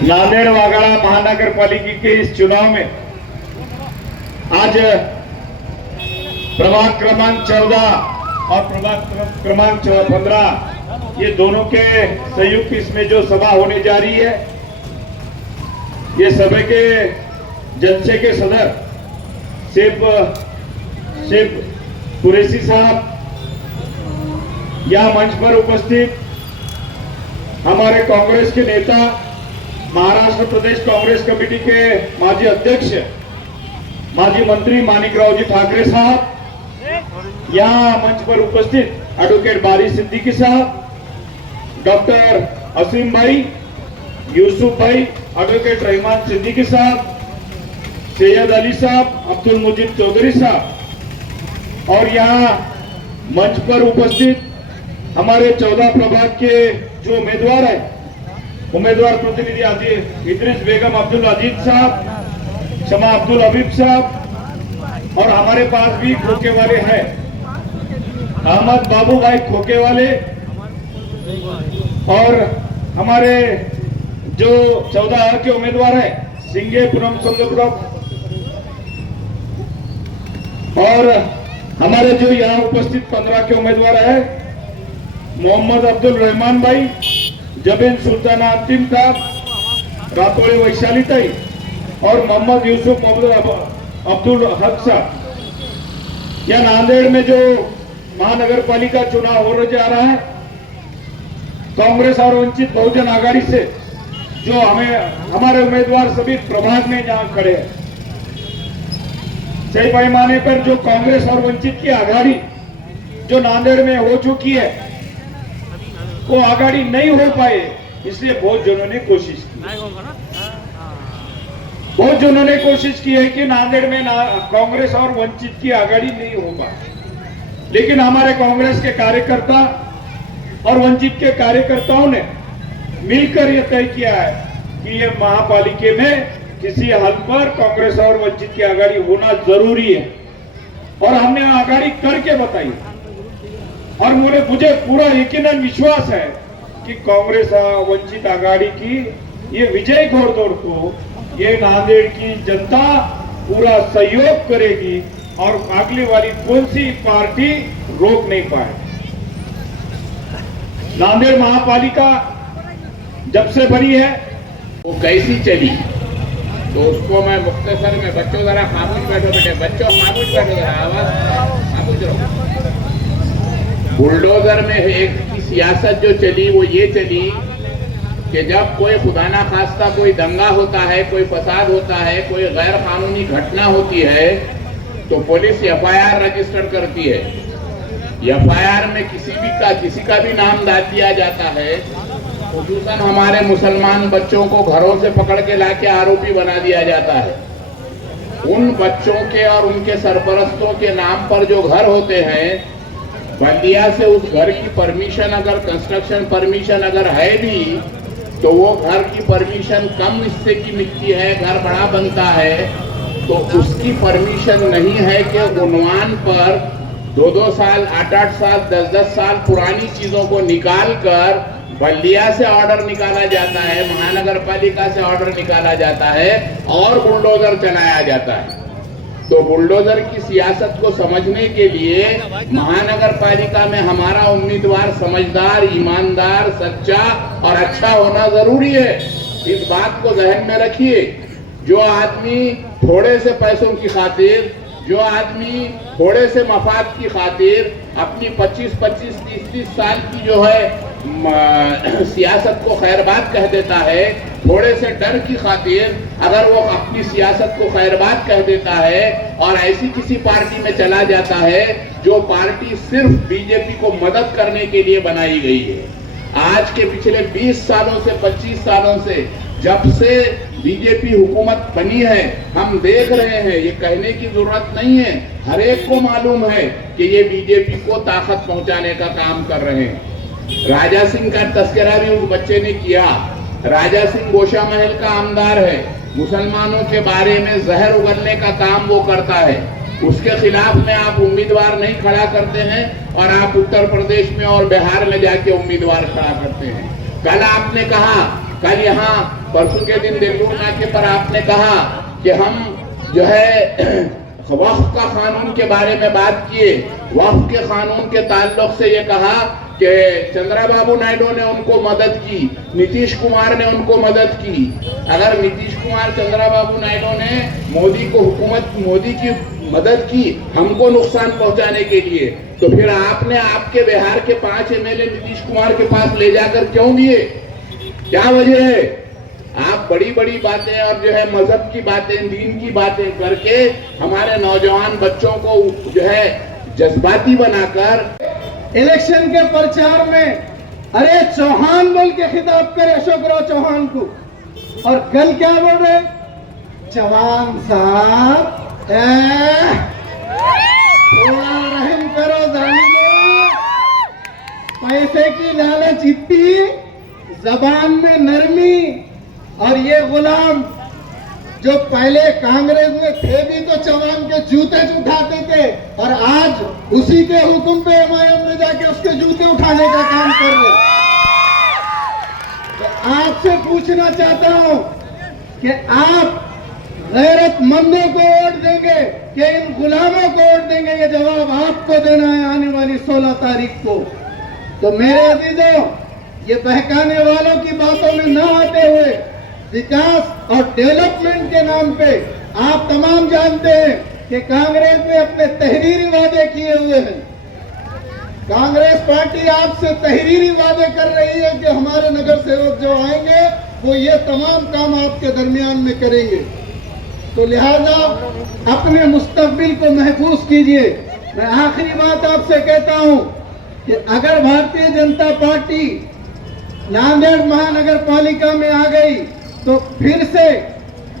नांदेड़ वागड़ा महानगर पालिका के इस चुनाव में आज प्रभाग क्रमांक 14 और प्रभाग क्रमांक 15 ये दोनों के संयुक्त इसमें जो सभा होने जा रही है, ये सभा के जलसे के सदर शेख कुरैशी साहब, यहाँ मंच पर उपस्थित हमारे कांग्रेस के नेता, महाराष्ट्र प्रदेश कांग्रेस कमेटी के माजी अध्यक्ष, माजी मंत्री माणिकराव जी ठाकरे साहब, यहाँ मंच पर उपस्थित एडवोकेट बारी सिद्दीकी साहब, डॉक्टर असीम भाई, यूसुफ भाई, एडवोकेट रहमान सिद्दीकी साहब, सैयद अली साहब, अब्दुल मुजीब चौधरी साहब, और यहाँ मंच पर उपस्थित हमारे 14 प्रभाग के जो उम्मीदवार है, उम्मीदवार प्रतिनिधि इद्रिस बेगम अब्दुल अजीज साहब, शमा अब्दुल हबीब साहब, और हमारे पास भी खोखे वाले हैं अहमद बाबू भाई खोखे वाले, और हमारे जो 14 के उम्मीदवार हैं सिंगे पूनम चंद्रपुरम, और हमारे जो यहाँ उपस्थित 15 के उम्मीदवार हैं मोहम्मद अब्दुल रहमान भाई, जबीन सुल्ताना अंतिम साहब, रातोड़ी वैशाली ताई, और मोहम्मद यूसुफ अब्दुल हक साहब। यह नांदेड़ में जो महानगर पालिका चुनाव हो जा रहा है, कांग्रेस और वंचित बहुजन आघाड़ी से जो हमारे उम्मीदवार सभी प्रभाग में जहां खड़े हैं, सही पैमाने पर जो कांग्रेस और वंचित की आघाड़ी जो नांदेड़ में हो चुकी है, वो आघाड़ी नहीं हो पाए, इसलिए बहुत जनों ने कोशिश की है कि नांदेड़ में कांग्रेस और वंचित की आघाड़ी नहीं हो पाए। लेकिन हमारे कांग्रेस के कार्यकर्ता और वंचित के कार्यकर्ताओं ने मिलकर यह तय किया है कि ये महापालिका में किसी हल पर कांग्रेस और वंचित की आघाड़ी होना जरूरी है, और हमने आघाड़ी करके बताई। और मुझे पूरा यकीनन विश्वास है कि कांग्रेस वंचित आघाड़ी की ये विजय घोड़दौड़ को ये नांदेड़ की जनता पूरा सहयोग करेगी, और अगली वाली कौन सी पार्टी रोक नहीं पाए। नांदेड़ महापालिका जब से बनी है वो कैसी चली, तो उसको मैं मुख्तसर में, बच्चों जरा खामोश बैठो बेटे, बच्चों खामोश बैठो जरा, आवाज खामोश रहो। बुलडोजर में एक की सियासत जो चली वो ये चली कि जब कोई खुदा ना खास्ता कोई दंगा होता है, कोई फसाद होता है, कोई गैर कानूनी घटना होती है, तो पुलिस एफआईआर रजिस्टर करती है। एफआईआर में किसी का भी नाम डाल दिया जाता है। खुसूसन हमारे मुसलमान बच्चों को घरों से पकड़ के लाके आरोपी बना दिया जाता है। उन बच्चों के और उनके सरपरस्तों के नाम पर जो घर होते हैं, बल्दिया से उस घर की परमिशन, अगर कंस्ट्रक्शन परमिशन अगर है भी, तो वो घर की परमिशन कम हिस्से की मिलती है, घर बड़ा बनता है, तो उसकी परमिशन नहीं है कि उन्वान पर 2-2 साल, 8-8 साल, 10-10 साल पुरानी चीजों को निकाल कर बल्दिया से ऑर्डर निकाला जाता है, महानगर पालिका से ऑर्डर निकाला जाता है और बुलडोजर चलाया जाता है। तो बुलडोजर की सियासत को समझने के लिए महानगर पालिका में हमारा उम्मीदवार समझदार, ईमानदार, सच्चा और अच्छा होना जरूरी है। इस बात को जहन में रखिए। जो आदमी थोड़े से पैसों की खातिर, जो आदमी थोड़े से मफाद की खातिर अपनी 25-25, 30-30 साल की जो है सियासत को खैरबाद कह देता है, थोड़े से डर की खातिर अगर वो अपनी सियासत को खैरबाद कह देता है और ऐसी किसी पार्टी में चला जाता है जो पार्टी सिर्फ बीजेपी को मदद करने के लिए बनाई गई है। आज के पिछले 20 सालों से, 25 सालों से, जब से बीजेपी हुकूमत बनी है, हम देख रहे हैं, ये कहने की जरूरत नहीं है, हर एक को मालूम है कि ये बीजेपी को ताकत पहुंचाने का काम कर रहे हैं। राजा सिंह का तस्करा भी उस बच्चे ने किया। राजा सिंह गोशा महल का आमदार है, मुसलमानों के बारे में जहर उगलने का काम वो करता है। उसके खिलाफ में आप उम्मीदवार नहीं खड़ा करते हैं और आप उत्तर प्रदेश में और बिहार में जाके उम्मीदवार खड़ा करते हैं। कल आपने कहा, कल यहाँ परसों के दिन दिल्लूर नाके पर आपने कहा कि हम जो है वक्फ का कानून के बारे में बात किए। वक्फ के कानून के ताल्लुक से ये कहा कि चंद्रबाबू नायडू ने उनको मदद की, नीतीश कुमार ने उनको मदद की। अगर नीतीश कुमार चंद्रबाबू नायडू ने मोदी की मदद की हमको नुकसान पहुंचाने के लिए, तो फिर आपने आपके बिहार के 5 एमएलए नीतीश कुमार के पास ले जाकर क्यों दिए? क्या वजह है? आप बड़ी बड़ी बातें और जो है मजहब की बातें, दीन की बातें करके हमारे नौजवान बच्चों को जो है जज्बाती बनाकर इलेक्शन के प्रचार में अरे चौहान बोल के खिताब करे अशोकराव चौहान को, और कल क्या बोल रहे? चौहान साहब थोड़ा रहम करो, जानिए पैसे की लालच इतनी, जबान में नरमी, और ये गुलाम जो पहले कांग्रेस में थे भी तो चौहान के जूते उठाते थे, और आज उसी के हुक्म पे एमआईएम में जाके उसके जूते उठाने का काम कर रहे। तो आपसे पूछना चाहता हूं कि आप गैरतमंदों को वोट देंगे कि इन गुलामों को वोट देंगे? ये जवाब आपको देना है आने वाली 16 तारीख को। तो मेरे अजीजों, ये बहकाने वालों की बातों में न आते हुए विकास और डेवलपमेंट के नाम पे आप तमाम जानते हैं कि कांग्रेस ने अपने तहरीरी वादे किए हुए हैं। कांग्रेस पार्टी आपसे तहरीरी वादे कर रही है कि हमारे नगर सेवक जो आएंगे वो ये तमाम काम आपके दरमियान में करेंगे। तो लिहाजा अपने मुस्तकबिल को महफूज कीजिए। मैं आखिरी बात आपसे कहता हूं कि अगर भारतीय जनता पार्टी नांदेड़ महानगर पालिका में आ गई तो फिर से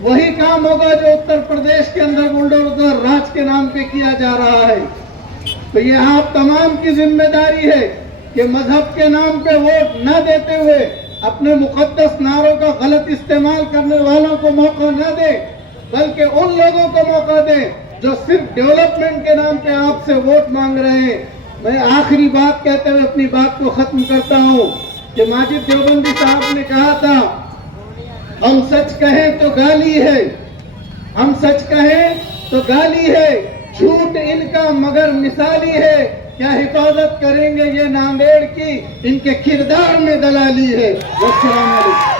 वही काम होगा जो उत्तर प्रदेश के अंदर बुलडोजर राज के नाम पे किया जा रहा है। तो ये आप तमाम की जिम्मेदारी है कि मजहब के नाम पे वोट न देते हुए अपने मुकद्दस नारों का गलत इस्तेमाल करने वालों को मौका न दे, बल्कि उन लोगों को मौका दे जो सिर्फ डेवलपमेंट के नाम पे आपसे वोट मांग रहे हैं। मैं आखिरी बात कहते हुए अपनी बात को खत्म करता हूं कि माजिद देवबंदी साहब ने कहा था, हम सच कहें तो गाली है, हम सच कहें तो गाली है, झूठ इनका मगर मिसाली है, क्या हिफाजत करेंगे ये नांदेड़ की, इनके किरदार में दलाली है। वस्सलाम अलैकुम।